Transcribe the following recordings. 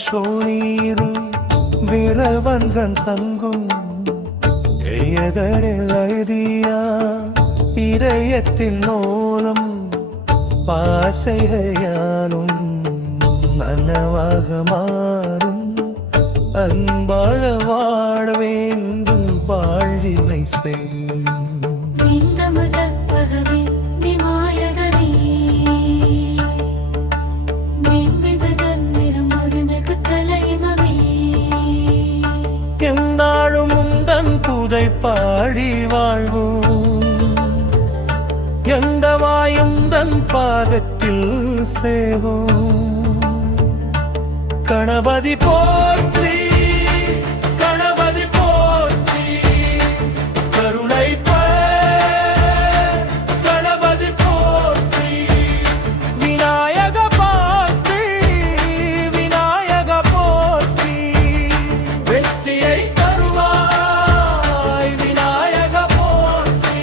சோனீரில் விரவன்றன் தங்கும் எயதரில் ஐதியா இதயத்தின் நோலம் பாசையாலும் நனவாக மாறும் அன்பாழ வாழ வேண்டும் வாழ்வினை செய் எந்தாழும் உந்தன் புதை பாடி வாழ்வோம் எந்த வாயும் தன் பாதத்தில் சேவோம் கணபதி போற்றி கணபதி போற்றி கருணை கணபதி போற்றி விநாயக போற்றி விநாயக போற்றி வெற்றியை தருவாய் விநாயக போற்றி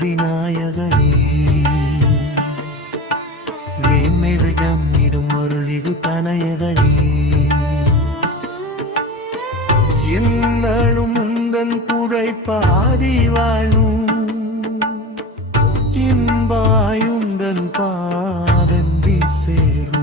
விநாயகனே வேமெழுகம் இடும் அருளிகு தனயகனே என்னாலும் உந்தன் புகழ் பாடி வாழும் இன்பாயுந்தன் பாதந்தி சேரும்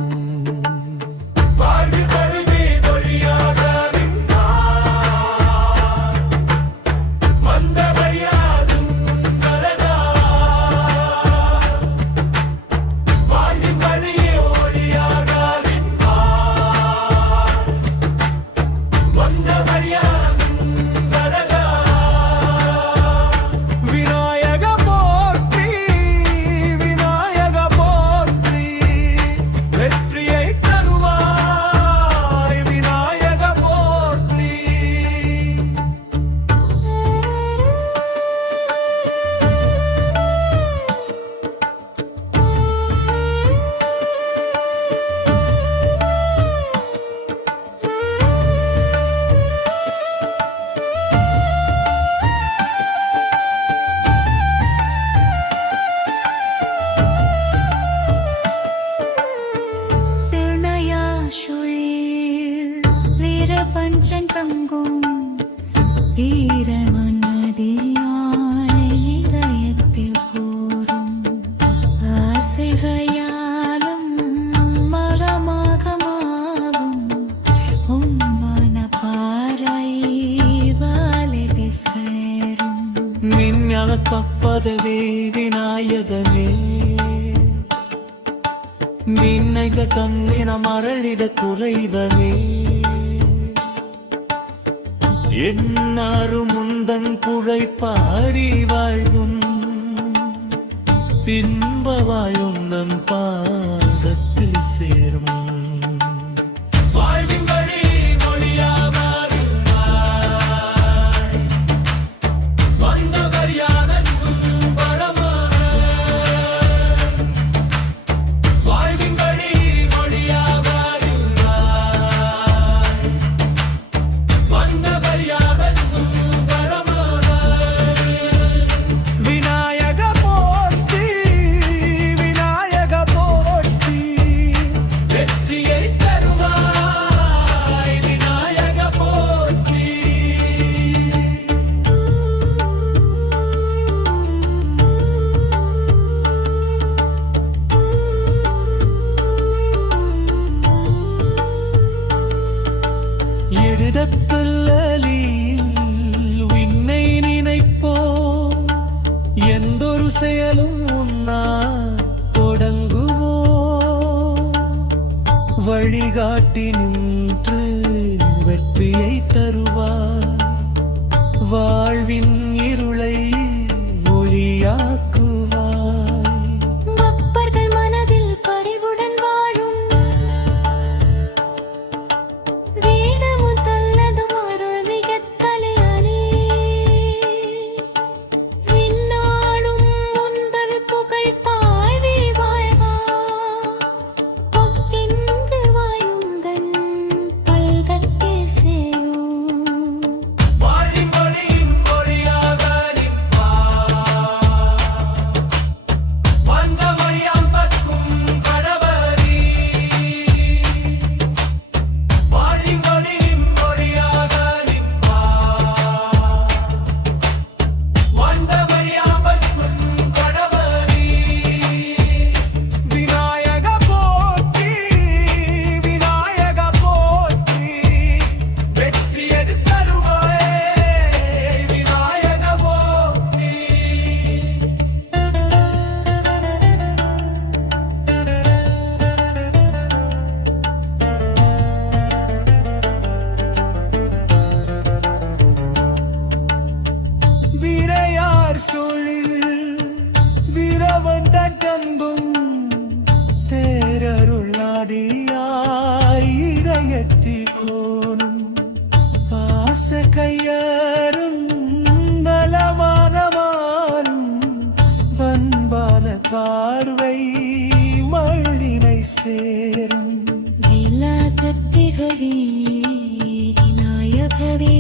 பஞ்சன் தங்கும் இதயத்தில் கூறும் ஆசைகையாலும் மரமாக மாறும் உம்மன பாறை வாலிதி சேரும் மின்ஞான கப்பதவே விநாயகனே மின்னைக கண்ணின மரளித குறைவனே என்னாரும் முந்தன் புழை பாடி வாழ்வும் பின்பவாயுந்தன் பாதத்தில் சேரும் விண்ணை நினைப்போ எந்தொரு செயலும் உன்னால் தொடங்குவோ வழிகாட்டி நின்று வெற்றியை தருவார் வாழ்வின் இருளை வெற்றியாக்குவாய். பக்தர்கள் மனதில் பரிவுடன் வாழும் வேதமும் தல்லதும் அருள்மிகத்தலை அணி விண்ணாளும் முந்தல் புகழ் பாய்வி வாழ்வா பொக்கின்று வாயுந்தன் பல்கற்கே சேரும் வாழின் மொழியின் மொழியாக நிற்பாய். வந்த மொழியாம்பற்கும் கடவரி. வாழின் மொழியின் மொழியாக நிற்பாய். வந்த மொழியாம்பற்கும் கடவரி. விநாயக போற்றி, விநாயக போற்றி, வெற்றி எது தருவாயே விநாயக போற்றி. விரையார் சொல்லில் வீரவந்த கந்தும் தேரருளாதியாய் இதயத்தி கோணும் பாச கையாரும் நலமானமானும் பண்பான பார்வை மழினை சேரும் வேலாகத்திகவே விநாயகவே